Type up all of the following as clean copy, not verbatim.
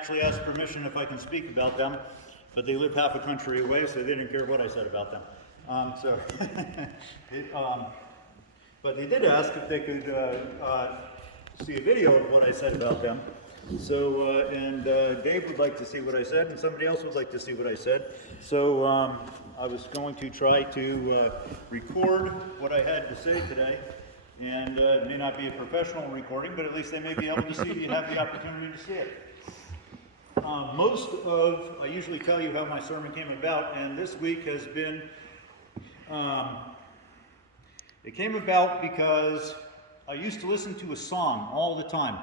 Actually asked permission if I can speak about them, but they live half a country away, so they didn't care what I said about them. But they did ask if they could see a video of what I said about them. So, Dave would like to see what I said, and somebody else would like to see what I said. So, I was going to try to record what I had to say today, and it may not be a professional recording, but at least they may be able to see, have the opportunity to see it. I usually tell you how my sermon came about, and this week has been, it came about because I used to listen to a song all the time,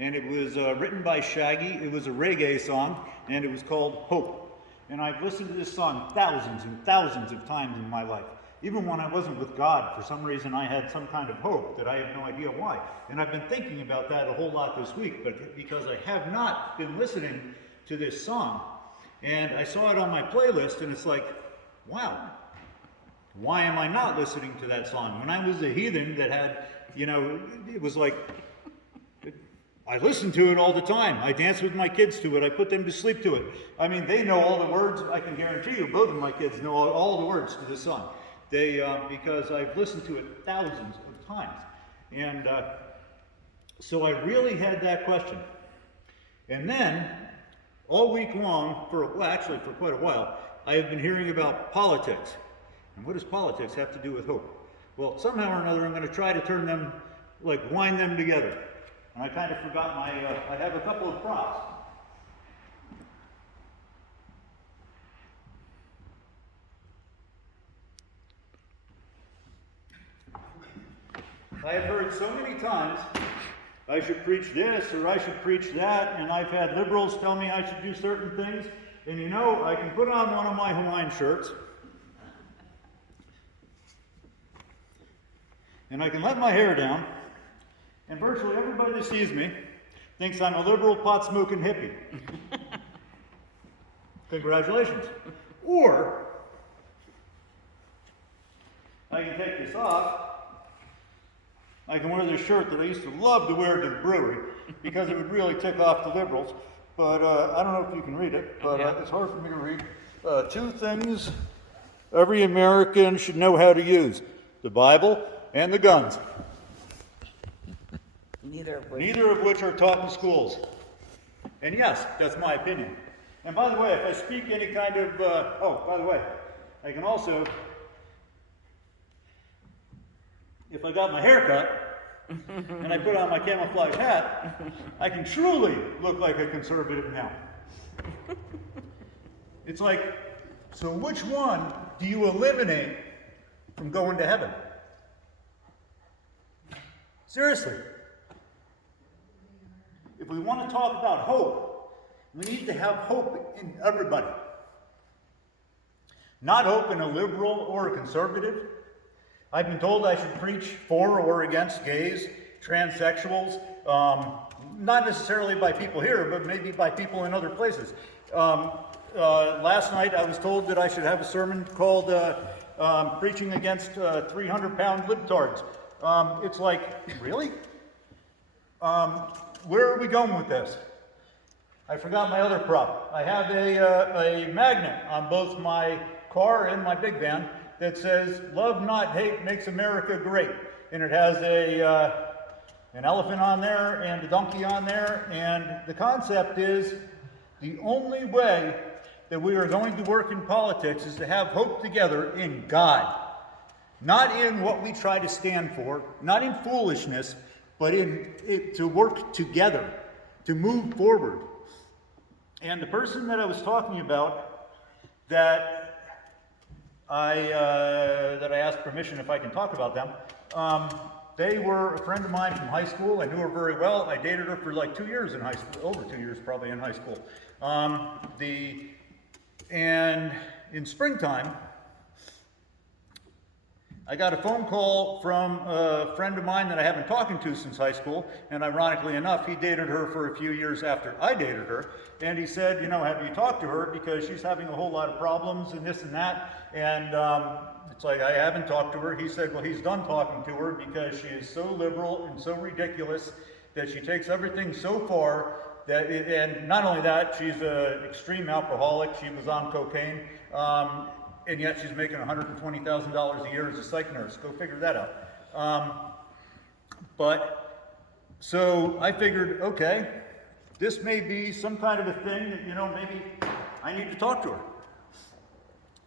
and it was written by Shaggy. It was a reggae song, and it was called Hope. And I've listened to this song thousands and thousands of times in my life. Even when I wasn't with God, for some reason I had some kind of hope that I have no idea why. And I've been thinking about that a whole lot this week, but because I have not been listening to this song. And I saw it on my playlist, and it's like, wow, why am I not listening to that song? When I was a heathen that had, it was like, I listened to it all the time. I danced with my kids to it. I put them to sleep to it. I mean, they know all the words. I can guarantee you both of my kids know all the words to this song. Because I've listened to it thousands of times. And so I really had that question. And then, all week long, for quite a while, I have been hearing about politics. And what does politics have to do with hope? Well, somehow or another, I'm going to try to turn them, wind them together. And I kind of forgot I have a couple of props. I have heard so many times I should preach this or I should preach that, and I've had liberals tell me I should do certain things. And I can put on one of my Hawaiian shirts, and I can let my hair down, and virtually everybody that sees me thinks I'm a liberal pot-smoking hippie. Congratulations. Or I can take this off. I can wear this shirt that I used to love to wear to the brewery because it would really tick off the liberals. But I don't know if you can read it, but it's hard for me to read. 2 things every American should know how to use: the Bible and the guns. Neither of which are taught in schools. And yes, that's my opinion. And by the way, if I speak any kind of, I can also, if I got my hair cut and I put on my camouflage hat, I can truly look like a conservative now. It's like, so which one do you eliminate from going to heaven? Seriously. If we want to talk about hope, we need to have hope in everybody. Not hope in a liberal or a conservative. I've been told I should preach for or against gays, transsexuals, not necessarily by people here, but maybe by people in other places. Last night I was told that I should have a sermon called Preaching Against 300-Pound Libtards. It's like, really? Where are we going with this? I forgot my other prop. I have a magnet on both my car and my big van that says, "Love not hate makes America great." And it has an elephant on there and a donkey on there. And the concept is the only way that we are going to work in politics is to have hope together in God. Not in what we try to stand for, not in foolishness, but to work together, to move forward. And the person that I was talking about, that I asked permission if I can talk about them, they were a friend of mine from high school. I knew her very well. I dated her for 2 years in high school, over 2 years probably in high school. And in springtime, I got a phone call from a friend of mine that I haven't talked to since high school, and ironically enough, he dated her for a few years after I dated her, and he said, have you talked to her, because she's having a whole lot of problems and this and that, and it's like, I haven't talked to her. He said, well, he's done talking to her because she is so liberal and so ridiculous that she takes everything so far And not only that, she's an extreme alcoholic. She was on cocaine, and yet she's making $120,000 a year as a psych nurse. Go figure that out. So I figured, okay, this may be some kind of a thing that, maybe I need to talk to her.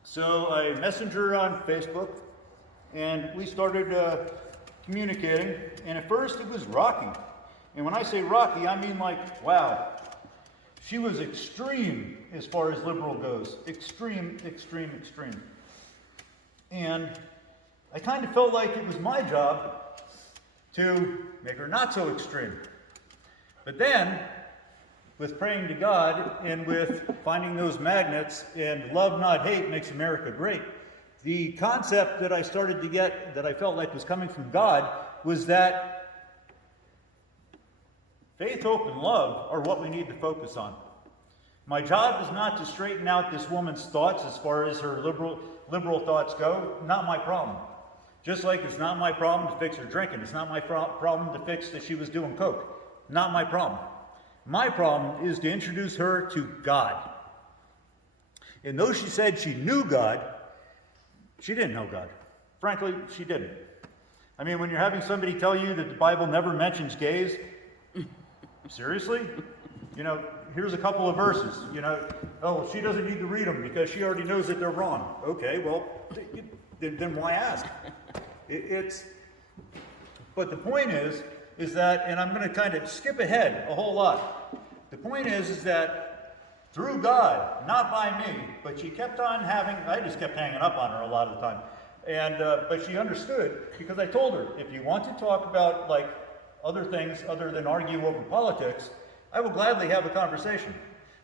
So I messaged her on Facebook, and we started communicating, and at first it was rocky. And when I say rocky, I mean like, wow. She was extreme as far as liberal goes. Extreme, extreme, extreme. And I kind of felt like it was my job to make her not so extreme. But then, with praying to God and with finding those magnets, and love not hate makes America great, the concept that I started to get, that I felt like was coming from God, was that faith, hope, and love are what we need to focus on. My job is not to straighten out this woman's thoughts as far as her liberal thoughts go. Not my problem. Just like it's not my problem to fix her drinking. It's not my problem to fix that she was doing coke. Not my problem. My problem is to introduce her to God. And though she said she knew God, she didn't know God. Frankly, she didn't. I mean, when you're having somebody tell you that the Bible never mentions gays, seriously? Here's a couple of verses. Oh, she doesn't need to read them because she already knows that they're wrong. Okay, well, then why ask? But the point is that, and I'm going to kind of skip ahead a whole lot. The point is that through God, not by me, but she kept on I just kept hanging up on her a lot of the time. And, but she understood because I told her, if you want to talk about like other things other than argue over politics, I will gladly have a conversation.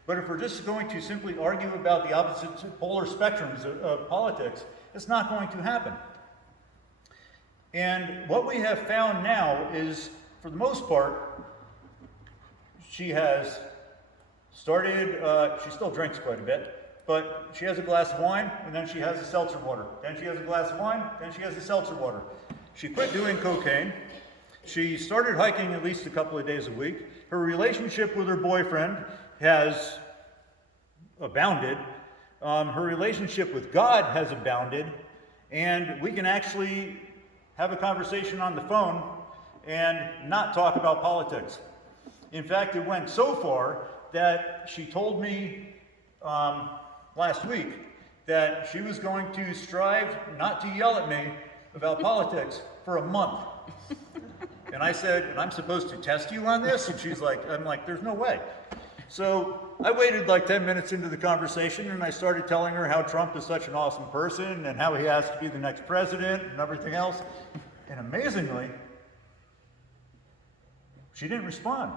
But if we're just going to simply argue about the opposite polar spectrums of politics, it's not going to happen. And what we have found now is, for the most part, she has started, she still drinks quite a bit, but she has a glass of wine, and then she has a seltzer water. Then she has a glass of wine, then she has a seltzer water. She quit doing cocaine. She started hiking at least a couple of days a week. Her relationship with her boyfriend has abounded. Her relationship with God has abounded. And we can actually have a conversation on the phone and not talk about politics. In fact, it went so far that she told me last week that she was going to strive not to yell at me about politics for a month. And I said, and I'm supposed to test you on this? And she's like, I'm like, there's no way. So I waited like 10 minutes into the conversation, and I started telling her how Trump is such an awesome person and how he has to be the next president and everything else. And amazingly, she didn't respond.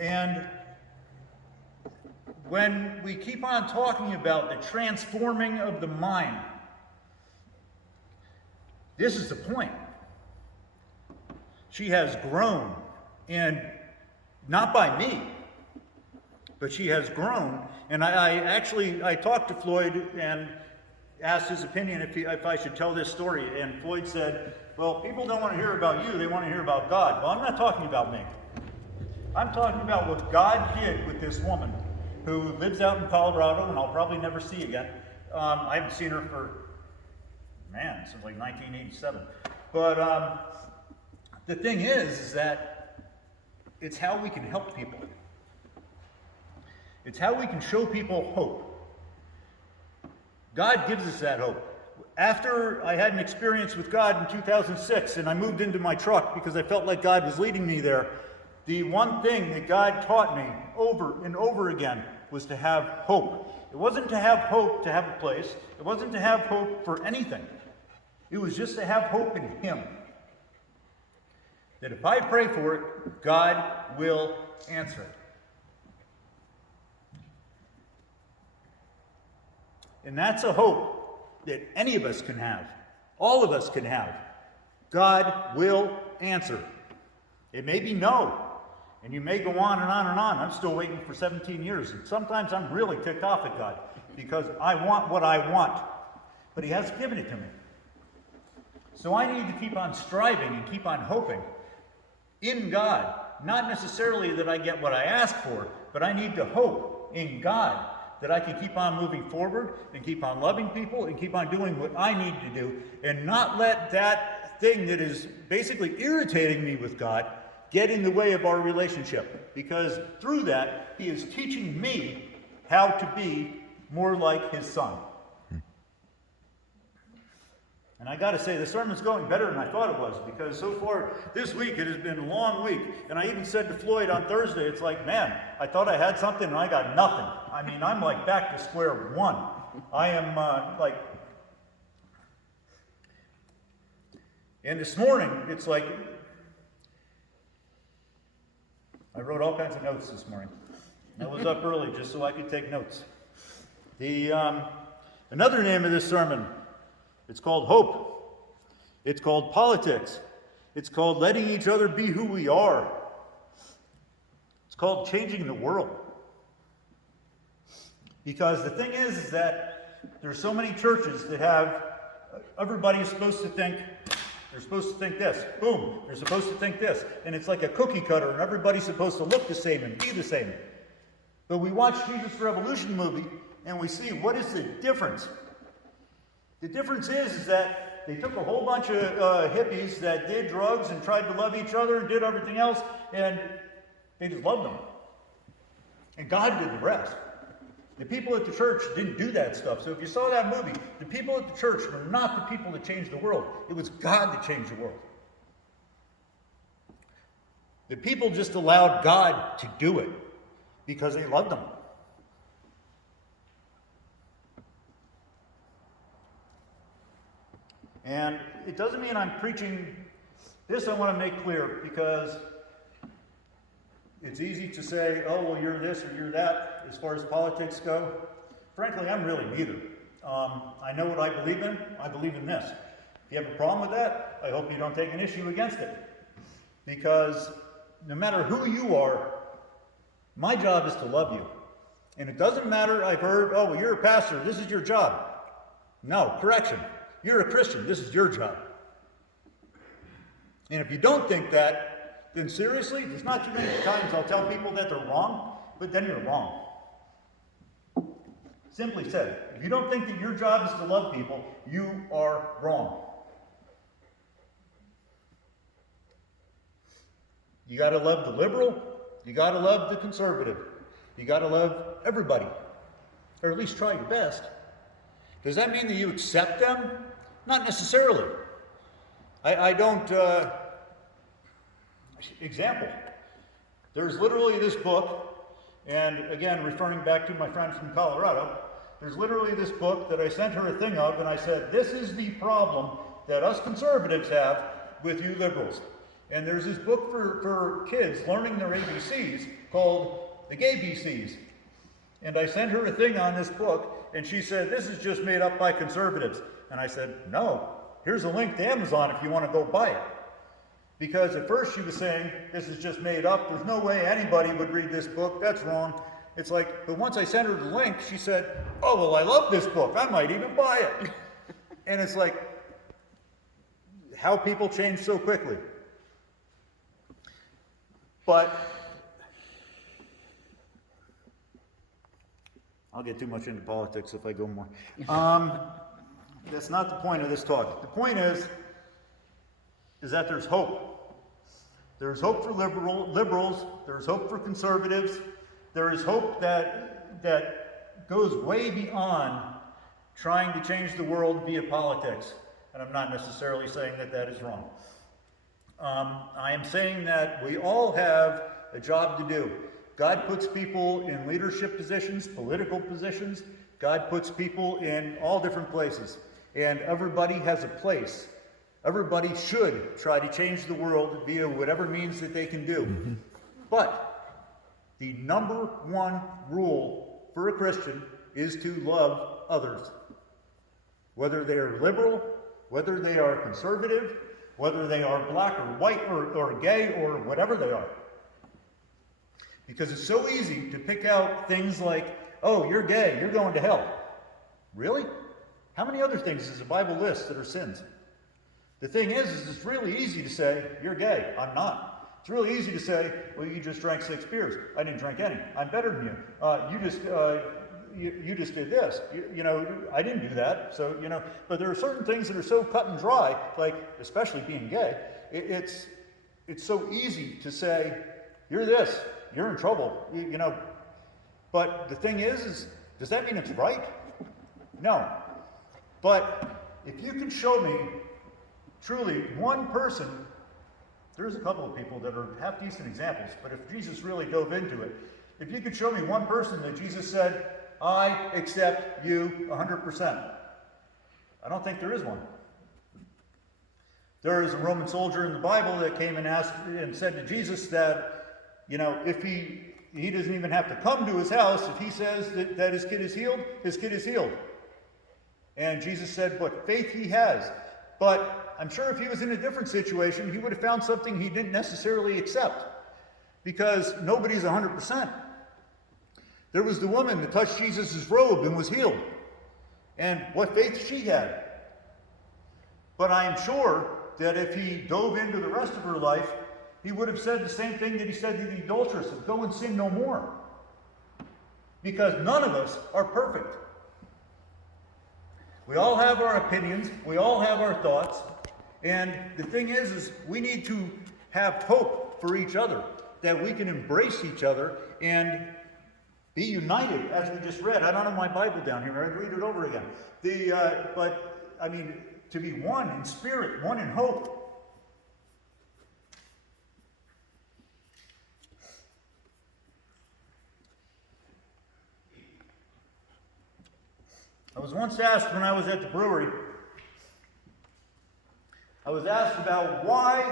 And when we keep on talking about the transforming of the mind, this is the point. She has grown, and not by me, but she has grown. And I talked to Floyd and asked his opinion if I should tell this story. And Floyd said, well, people don't want to hear about you, they want to hear about God. Well, I'm not talking about me. I'm talking about what God did with this woman who lives out in Colorado and I'll probably never see again. I haven't seen her since like 1987. But the thing is that it's how we can help people. It's how we can show people hope. God gives us that hope. After I had an experience with God in 2006 and I moved into my truck because I felt like God was leading me there, the one thing that God taught me over and over again was to have hope. It wasn't to have hope to have a place. It wasn't to have hope for anything. It was just to have hope in Him. That if I pray for it, God will answer it. And that's a hope that any of us can have. All of us can have. God will answer. It may be no. And you may go on and on and on. I'm still waiting for 17 years. And sometimes I'm really ticked off at God because I want what I want. But He hasn't given it to me. So I need to keep on striving and keep on hoping in God not necessarily that I get what I ask for, but I need to hope in God that I can keep on moving forward and keep on loving people and keep on doing what I need to do and not let that thing that is basically irritating me with God get in the way of our relationship. Because through that, he is teaching me how to be more like his son. And I got to say, the sermon's going better than I thought it was, because so far this week it has been a long week. And I even said to Floyd on Thursday, it's like, man, I thought I had something and I got nothing. I mean, I'm like back to square one. I am and this morning, it's like, I wrote all kinds of notes this morning. I was up early just so I could take notes. Another name of this sermon, it's called Hope. It's called Politics. It's called Letting Each Other Be Who We Are. It's called Changing the World. Because the thing is that there's so many churches that have, everybody's supposed to think, they're supposed to think this. Boom, they're supposed to think this. And it's like a cookie cutter, and everybody's supposed to look the same and be the same. But we watch Jesus Revolution movie, and we see what is the difference. The difference is that they took a whole bunch of hippies that did drugs and tried to love each other and did everything else, and they just loved them. And God did the rest. The people at the church didn't do that stuff. So if you saw that movie, the people at the church were not the people that changed the world. It was God that changed the world. The people just allowed God to do it because they loved him. And it doesn't mean I'm preaching this. I want to make clear, because it's easy to say, oh, well, you're this or you're that as far as politics go. Frankly, I'm really neither. I know what I believe in. I believe in this. If you have a problem with that, I hope you don't take an issue against it. Because no matter who you are, my job is to love you. And it doesn't matter, I've heard, oh, well, you're a pastor, this is your job. No, correction. You're a Christian, this is your job. And if you don't think that, then seriously, there's not too many times I'll tell people that they're wrong, but then you're wrong. Simply said, if you don't think that your job is to love people, you are wrong. You got to love the liberal, you got to love the conservative, you got to love everybody, or at least try your best. Does that mean that you accept them? Not necessarily. I don't, example, there's literally this book, and again, referring back to my friend from Colorado, there's literally this book that I sent her a thing of, and I said, this is the problem that us conservatives have with you liberals. And there's this book for kids learning their ABCs called The Gay BCs. And I sent her a thing on this book, and she said, this is just made up by conservatives. And I said, no, here's a link to Amazon if you want to go buy it. Because at first she was saying, this is just made up, there's no way anybody would read this book, that's wrong. It's like, but once I sent her the link, she said, oh, well, I love this book, I might even buy it. And it's like, how people change so quickly. But I'll get too much into politics if I go more. That's not the point of this talk. The point is that there's hope. There's hope for liberals. There's hope for conservatives. There is hope that goes way beyond trying to change the world via politics. And I'm not necessarily saying that that is wrong. I am saying that we all have a job to do. God puts people in leadership positions, political positions. God puts people in all different places. And everybody has a place. Everybody should try to change the world via whatever means that they can do. Mm-hmm. But the number one rule for a Christian is to love others. Whether they are liberal, whether they are conservative, whether they are black or white or gay or whatever they are. Because it's so easy to pick out things like, oh, you're gay, you're going to hell. Really? How many other things does the Bible list that are sins? The thing is it's really easy to say, you're gay, I'm not. It's really easy to say, well, you just drank 6 beers. I didn't drink any. I'm better than you. You just did this. I didn't do that. So, but there are certain things that are so cut and dry, like especially being gay. It's so easy to say, you're this, you're in trouble, But the thing is does that mean it's right? No. But if you can show me truly one person, there's a couple of people that are half-decent examples, but if Jesus really dove into it, if you could show me one person that Jesus said, I accept you 100%, I don't think there is one. There is a Roman soldier in the Bible that came and asked and said to Jesus that, if he doesn't even have to come to his house, if he says that his kid is healed, his kid is healed. And Jesus said, what faith he has. But I'm sure if he was in a different situation, he would have found something he didn't necessarily accept. Because nobody's 100%. There was the woman that touched Jesus' robe and was healed. And what faith she had. But I am sure that if he dove into the rest of her life, he would have said the same thing that he said to the adulteress, of go and sin no more. Because none of us are perfect. We all have our opinions, we all have our thoughts, and the thing is we need to have hope for each other, that we can embrace each other and be united, as we just read. I don't have my Bible down here, I'd read it over again. To be one in spirit, one in hope. I was once asked when I was at the brewery, I was asked about why,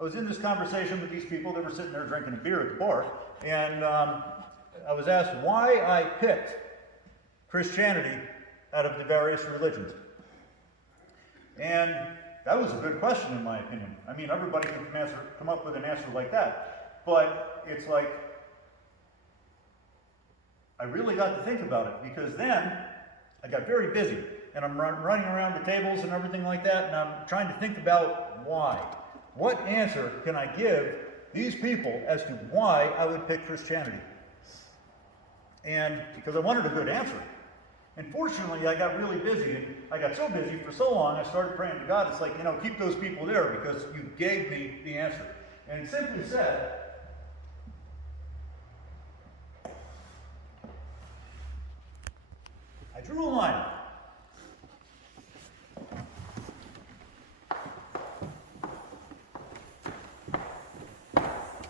I was in this conversation with these people that were sitting there drinking a beer at the bar, and I was asked why I picked Christianity out of the various religions. And that was a good question in my opinion. I mean, everybody can come up with an answer like that, but it's like, I really got to think about it, because then I got very busy, and I'm running around the tables and everything like that, and I'm trying to think about why. What answer can I give these people as to why I would pick Christianity? And because I wanted a good answer. And fortunately, I got really busy, and I got so busy for so long, I started praying to God. It's like, keep those people there because you gave me the answer. And it simply said, I drew a line.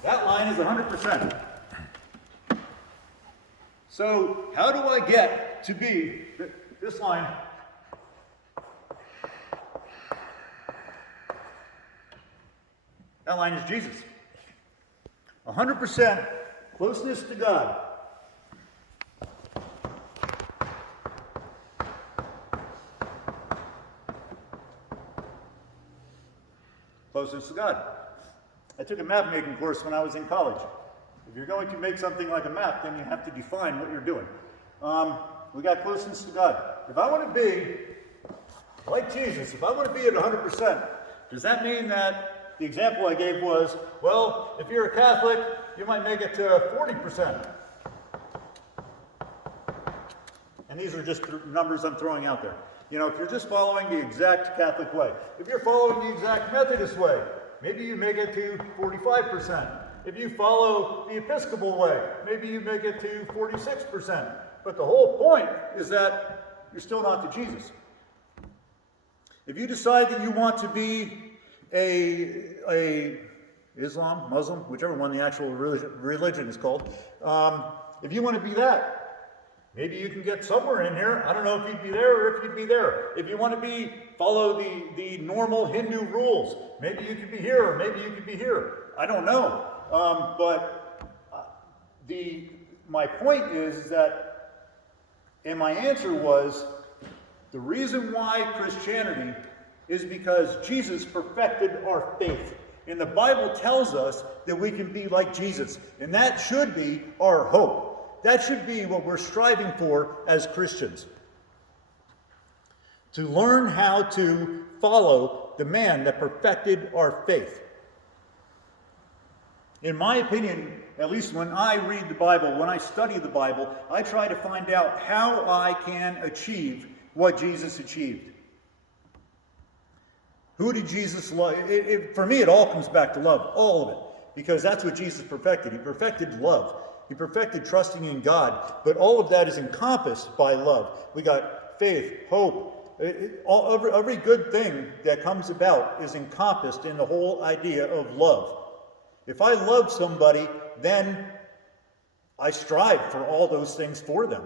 That line is 100%. So how do I get to be this line? That line is Jesus. 100% closeness to God. Closeness to God. I took a map making course when I was in college. If you're going to make something like a map, then you have to define what you're doing. We got closeness to God. If I want to be like Jesus, if I want to be at 100%, does that mean that the example I gave was, well, if you're a Catholic, you might make it to 40%. And these are just numbers I'm throwing out there. If you're just following the exact Catholic way, if you're following the exact Methodist way, maybe you make it to 45%. If you follow the Episcopal way, maybe you make it to 46%. But the whole point is that you're still not to Jesus. If you decide that you want to be a Islam, Muslim, whichever one the actual religion is called, if you want to be that, maybe you can get somewhere in here. I don't know if you'd be there or if you'd be there. If you want to follow the normal Hindu rules, maybe you could be here or maybe you could be here. I don't know. My point is that, and my answer was, the reason why Christianity is because Jesus perfected our faith. And the Bible tells us that we can be like Jesus. And that should be our hope. That should be what we're striving for as Christians. To learn how to follow the man that perfected our faith. In my opinion, at least when I read the Bible, when I study the Bible, I try to find out how I can achieve what Jesus achieved. Who did Jesus love? For me, it all comes back to love, all of it, because that's what Jesus perfected. He perfected love. He perfected trusting in God, but all of that is encompassed by love. We got faith, hope. Every good thing that comes about is encompassed in the whole idea of love. If I love somebody, then I strive for all those things for them.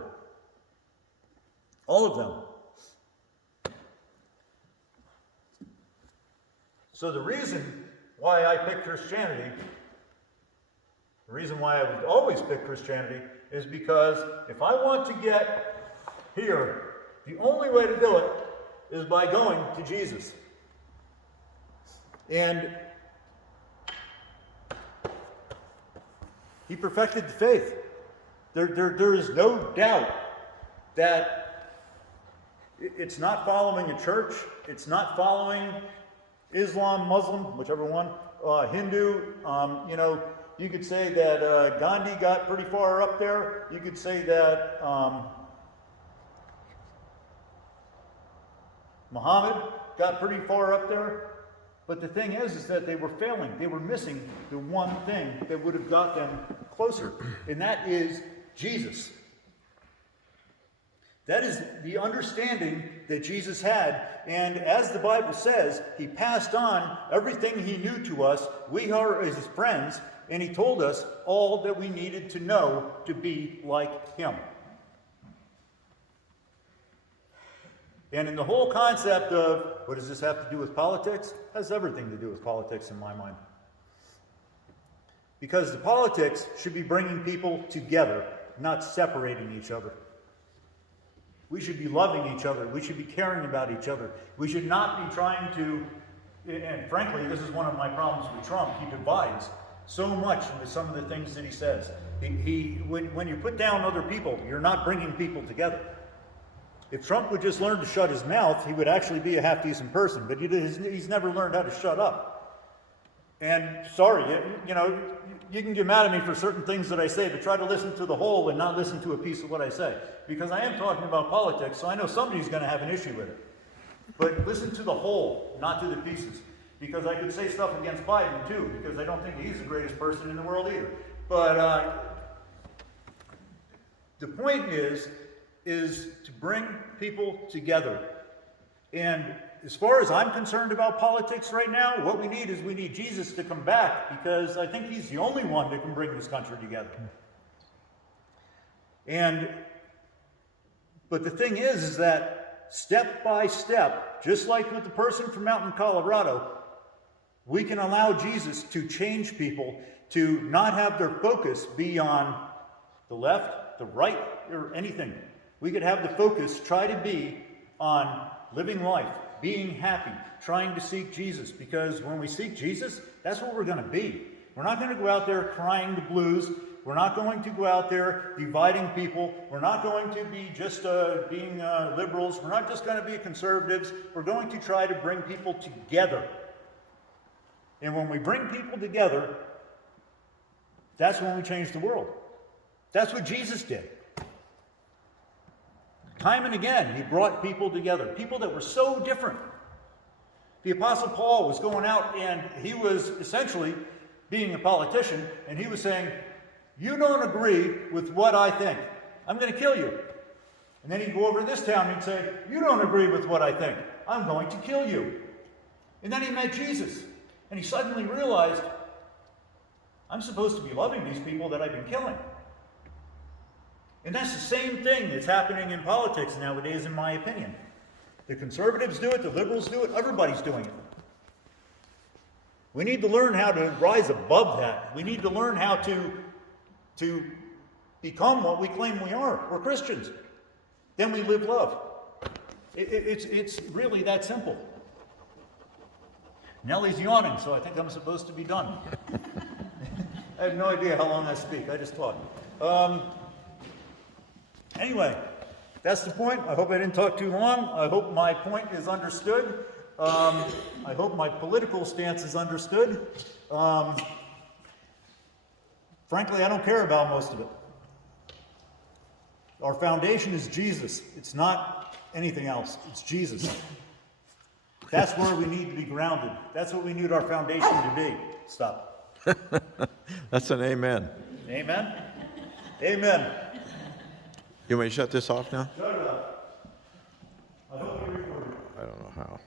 All of them. So the reason why I pick Christianity, the reason why I would always pick Christianity, is because if I want to get here, the only way to do it is by going to Jesus. And He perfected the faith. There is no doubt that it's not following a church. It's not following Islam, Muslim, whichever one, Hindu. You could say that Gandhi got pretty far up there. You could say that Muhammad got pretty far up there. But the thing is that they were failing. They were missing the one thing that would have got them closer, and that is Jesus. That is the understanding that Jesus had, and as the Bible says, he passed on everything he knew to us. We are his friends, and he told us all that we needed to know to be like him. And in the whole concept of, what does this have to do with politics? It has everything to do with politics in my mind. Because the politics should be bringing people together, not separating each other. We should be loving each other. We should be caring about each other. We should not be trying to, and frankly, this is one of my problems with Trump. He divides so much into some of the things that he says. When you put down other people, you're not bringing people together. If Trump would just learn to shut his mouth, he would actually be a half-decent person. But he's never learned how to shut up. And sorry, you can get mad at me for certain things that I say, but try to listen to the whole and not listen to a piece of what I say. Because I am talking about politics, so I know somebody's going to have an issue with it. But listen to the whole, not to the pieces. Because I could say stuff against Biden, too, because I don't think he's the greatest person in the world either. But the point is to bring people together. And as far as I'm concerned about politics right now, what we need Jesus to come back, because I think he's the only one that can bring this country together. But the thing is that step by step, just like with the person from out in Colorado, we can allow Jesus to change people to not have their focus be on the left, the right, or anything. We could have the focus try to be on living life, being happy, trying to seek Jesus. Because when we seek Jesus, that's what we're going to be. We're not going to go out there crying the blues. We're not going to go out there dividing people. We're not going to be just being liberals. We're not just going to be conservatives. We're going to try to bring people together. And when we bring people together, that's when we change the world. That's what Jesus did. Time and again, he brought people together, people that were so different. The Apostle Paul was going out and he was essentially being a politician, and he was saying, you don't agree with what I think. I'm going to kill you. And then he'd go over to this town and he'd say, you don't agree with what I think. I'm going to kill you. And then he met Jesus, and he suddenly realized, I'm supposed to be loving these people that I've been killing. And that's the same thing that's happening in politics nowadays, in my opinion. The conservatives do it, the liberals do it, everybody's doing it. We need to learn how to rise above that. We need to learn how to become what we claim we are. We're Christians. Then we live love. It's really that simple. Nellie's yawning, so I think I'm supposed to be done. I have no idea how long I speak. I just talk. Anyway, that's the point. I hope I didn't talk too long. I hope my point is understood. I hope my political stance is understood. Frankly, I don't care about most of it. Our foundation is Jesus. It's not anything else. It's Jesus. That's where we need to be grounded. That's what we need our foundation to be. Stop. That's an amen. Amen? Amen. You want me to shut this off now? Shut it up. I hope you recorded. I don't know how.